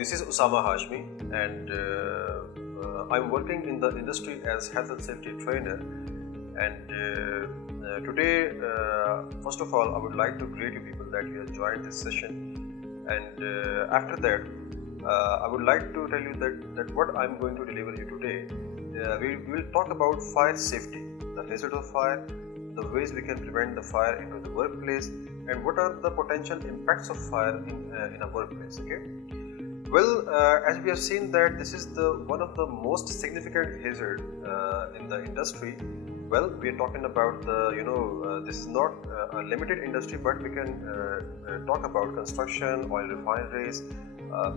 This is Usama Hashmi, and I'm working in the industry as health and safety trainer. And today, first of all, I would like to greet you people that you have joined this session. And after that, I would like to tell you that what I'm going to deliver you today. We will talk about fire safety, the hazard of fire, the ways we can prevent the fire into the workplace, and what are the potential impacts of fire in a workplace. Okay. Well, as we have seen that this is one of the most significant hazard in the industry. Well, we are talking about this is not a limited industry, but we can talk about construction, oil refineries,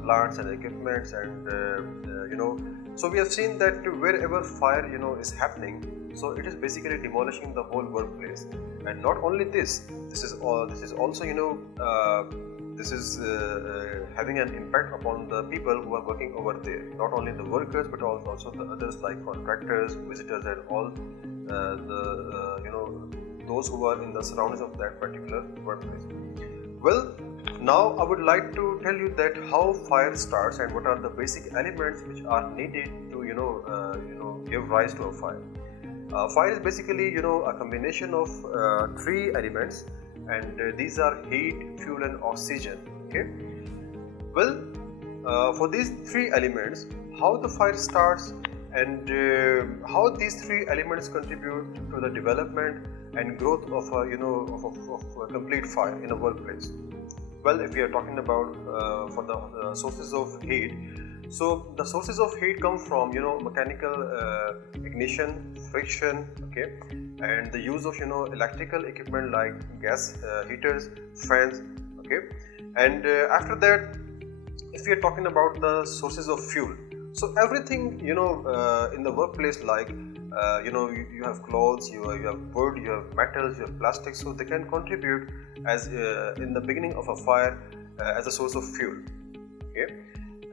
plants and equipments, and So we have seen that wherever fire is happening, so it is basically demolishing the whole workplace. And not only this, this is also this is having an impact upon the people who are working over there. Not only the workers, but also the others like contractors, visitors, and all those who are in the surroundings of that particular workplace. Well, now I would like to tell you that how fire starts and what are the basic elements which are needed to give rise to a fire. Fire is basically a combination of three elements, and these are heat, fuel, and oxygen. Okay. Well, for these three elements, how the fire starts and how these three elements contribute to the development and growth of a complete fire in a workplace. Well, if we are talking about for the sources of heat, so the sources of heat come from mechanical ignition, friction, okay, and the use of electrical equipment like gas heaters, fans, okay, and after that, if we are talking about the sources of fuel, so everything in the workplace, like you have clothes, you have wood, you have metals, you have plastic, so they can contribute as in the beginning of a fire as a source of fuel. Okay,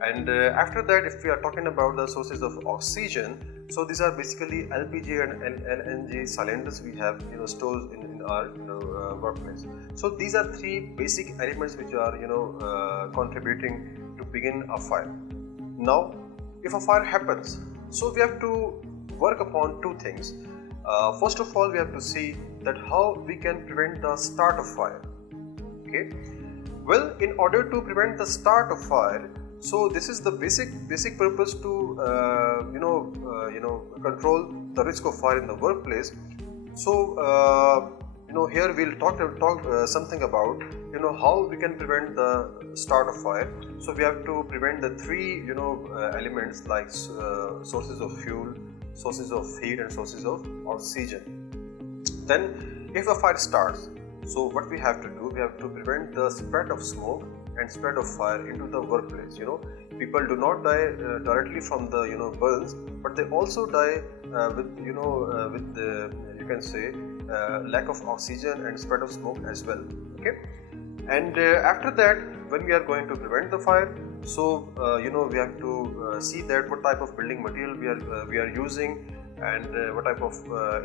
and after that, if we are talking about the sources of oxygen, so these are basically LPG and LNG cylinders we have stored in our workplace. So these are three basic elements which are contributing to begin a fire. Now, if a fire happens, so we have to work upon two things. First of all, we have to see that how we can prevent the start of fire. Okay. Well, in order to prevent the start of fire, so this is the basic purpose to control the risk of fire in the workplace. So here we'll talk something about how we can prevent the start of fire. So we have to prevent the three elements like sources of fuel, sources of heat, and sources of oxygen. Then if a fire starts, so what we have to do, we have to prevent the spread of smoke and spread of fire into the workplace. People do not die directly from the burns, but they also die with the you can say lack of oxygen and spread of smoke as well. Okay, and after that, when we are going to prevent the fire, so we have to see that what type of building material we are using, and what type of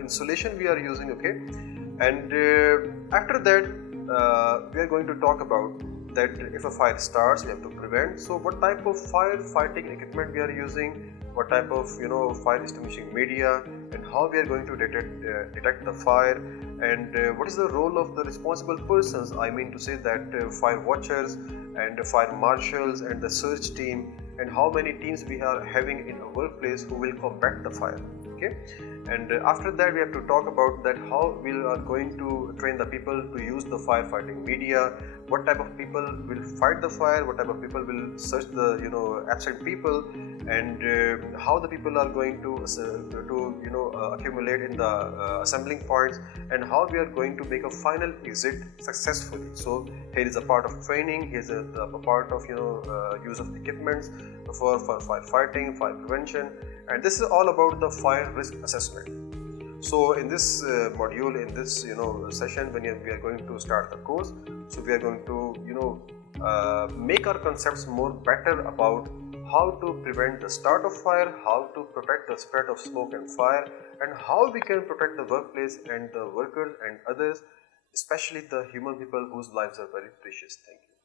insulation we are using. Okay, and after that, we are going to talk about that if a fire starts, we have to prevent. So what type of fire fighting equipment we are using, what type of fire extinguishing media, and how we are going to detect the fire, and what is the role of the responsible persons, I mean to say that fire watchers and fire marshals and the search team, and how many teams we are having in a workplace who will combat the fire. Okay, and after that, we have to talk about that how we are going to train the people to use the firefighting media, what type of people will fight the fire, what type of people will search the absent people, and how the people are going to accumulate in the assembling points, and how we are going to make a final exit successfully. So here is a part of training, here is a part of use of equipments for firefighting, fire prevention, and this is all about the fire risk assessment. So in this module, in this session, when we are going to start the course, so we are going to make our concepts more better about how to prevent the start of fire, how to protect the spread of smoke and fire, and how we can protect the workplace and the workers and others, especially the human people whose lives are very precious. Thank you.